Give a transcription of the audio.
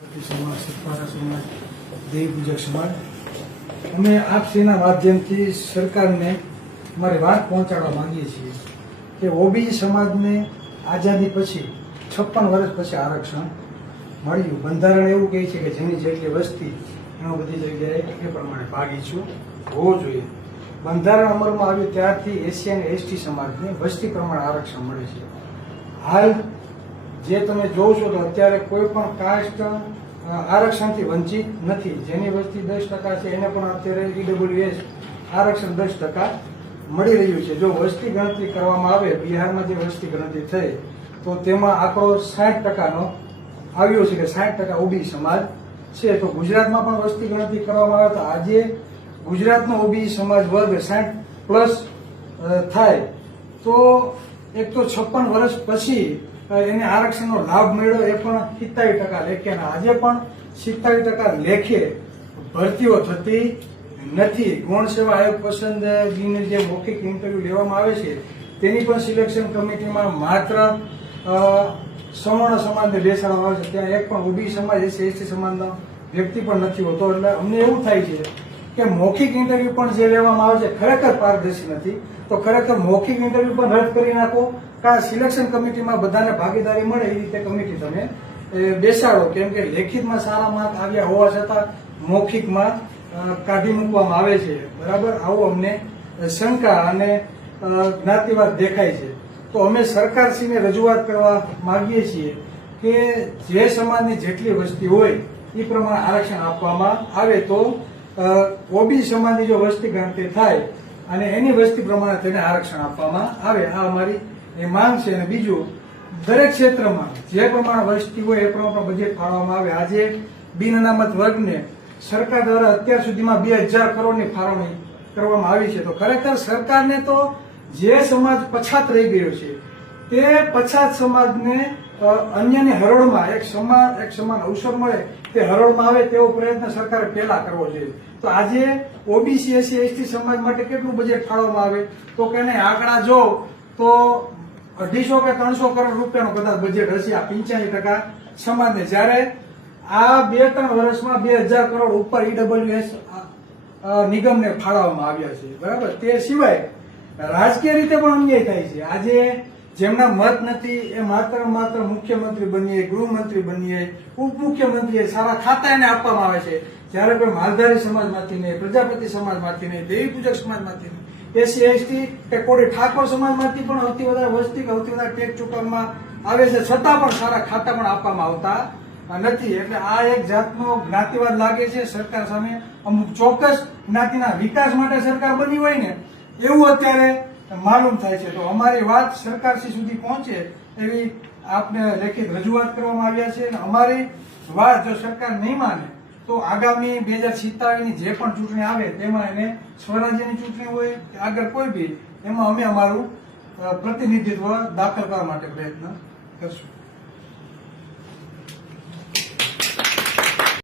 समाज सतपारा समाज देवी पूजक समाज અમે આપશ્રીના માધ્યમથી સરકારને અમારી વાત પહોંચાડવા માંગીએ છીએ કે ઓબીસી સમાજને આઝાદી પછી 56 વર્ષ પછી આરક્ષણ મળ્યું. બંધારણ એવું કહે છે કે જેની જેટલી વસ્તી એનો બધી જગ્યાએ એ પ્રમાણે ભાગીશું હોવો જોઈએ. બંધારણ અમલમાં આવ્યું ત્યારથી એસસી અને એસટી સમાજને વસ્તી પ્રમાણે આરક્ષણ મળે છે. હાલ જે તમે જોવો છો તો અત્યારે કોઈ પણ કાસ્ટ આરક્ષણથી વંચિત નથી. જેની વસ્તી 10% છે એને પણ અત્યારે ઈડબ્લ્યુએસ આરક્ષણ 10% મળી રહ્યું છે. જો વસ્તી ગણતરી કરવામાં આવે, બિહારમાં જે વસ્તી ગણતરી થઈ તો તેમાં આંકડો 60%નો આવ્યો છે કે 60% ઓબીસી સમાજ છે. તો ગુજરાતમાં પણ વસ્તી ગણતરી કરવામાં આવે તો આજે ગુજરાતનો ઓબીસી સમાજ વર્ગ 60+ થાય તો એક તો 56 વર્ષ પછી એને આરક્ષણનો લાભ મળ્યો, એ પણ 47% લેખે. આજે પણ 47% લેખે ભરતીઓ થતી નથી. ગૌણ સેવા આયોગ પસંદગીની જે મૌખિક ઇન્ટરવ્યુ લેવામાં આવે છે તેની પણ સિલેક્શન કમિટીમાં માત્ર સવર્ણ સમાજને બેસાડવામાં આવે છે. ત્યાં એક પણ ઓબીસી સમાજ, એસસી સમાજનો વ્યક્તિ પણ નથી હોતો. એટલે અમને એવું થાય છે કે મૌખિક ઇન્ટરવ્યુ પણ જે લેવામાં આવે છે ખરેખર પારદર્શી નથી. તો ખરેખર મૌખિક ઇન્ટરવ્યુ પણ રદ કરી નાખો, કા સિલેક્શન કમિટીમાં બધાને ભાગીદારી મળે એ રીતે કમિટી તમે બેસાડો. કેમ કે લેખિતમાં સારા માર્ક આવ્યા હોવા છતાં મૌખિકમાં કાઢી મૂકવામાં આવે છે. બરાબર, આવો અમને શંકા અને જ્ઞાતિવાદ દેખાય છે. તો અમે સરકારશ્રીને રજૂઆત કરવા માંગીએ છીએ કે જે સમાજની જેટલી વસ્તી હોય એ પ્રમાણે આરક્ષણ આપવામાં આવે. તો ઓબીસી સમાજની જો વસ્તી ગણતરી થાય અને એની વસ્તી પ્રમાણે તેને આરક્ષણ આપવામાં આવે, આ અમારી માંગ છે. અને બીજું, દરેક ક્ષેત્રમાં જે પ્રમાણે વસ્તી હોય એ પ્રમાણે બજેટ ફાળવવામાં આવે. આજે બિન અનામત વર્ગને સરકાર દ્વારા અત્યાર સુધીમાં 2000 કરોડની ફાળવણી કરવામાં આવી છે. તો ખરેખર સરકારને તો જે સમાજ પછાત રહી ગયો છે તે પછાત સમાજને અન્યની હરોળમાં એક સમાન અવસર મળે તે હરોળમાં આવે તેવો પ્રયત્ન સરકારે પહેલા કરવો જોઈએ. તો આજે ઓબીસી, એસસી, એસટી સમાજ માટે કેટલું બજેટ ફાળવવામાં આવે તો કે આંકડા જો તો 250 કે 300 કરોડ રૂપિયાનું કદાચ બજેટ હશે આ 85% સમાજને. જ્યારે આ 2-3 વર્ષમાં 2000 કરોડ ઉપર ઈડબ્લ્યુએસ નિગમને ફાળવવામાં આવ્યા છે. બરાબર, તે સિવાય રાજકીય રીતે પણ અન્યાય થાય છે. આજે જેમના મત નથી એ માત્ર મુખ્યમંત્રી બનીએ, ગૃહમંત્રી બનીએ, ઉપમુખ્યમંત્રી, સારા ખાતા એને આપવામાં આવે છે. જ્યારે કોઈ માલધારી સમાજમાંથી નહીં, પ્રજાપતિ સમાજમાંથી નહીં, દેવી પૂજક સમાજમાંથી નહીં, એસસી, એસટી કે કોઈ ઠાકોર સમાજમાંથી પણ સૌથી વધારે વસ્તી કે સૌથી વધારે ટેક્સ ચૂકવવામાં આવે છે, છતાં પણ સારા ખાતા પણ આપવામાં આવતા નથી. એટલે આ એક જાતનો જ્ઞાતિવાદ લાગે છે સરકાર સામે. અમુક ચોક્કસ જ્ઞાતિના વિકાસ માટે સરકાર બની હોય ને એવું અત્યારે માલુમ થાય છે. તો અમારી વાત સરકારશ્રી સુધી પહોંચે એવી આપને લેખિત રજૂઆત કરવામાં આવ્યા છે. અને અમારી વાત જો સરકાર નહીં માને તો આગામી 2047ની જે પણ ચૂંટણી આવે તેમાં એને સ્વરાજ્યની ચૂંટણી હોય કે આગળ કોઈ બી, એમાં અમે અમારું પ્રતિનિધિત્વ દાખલ કરવા માટે પ્રયત્ન કરશું.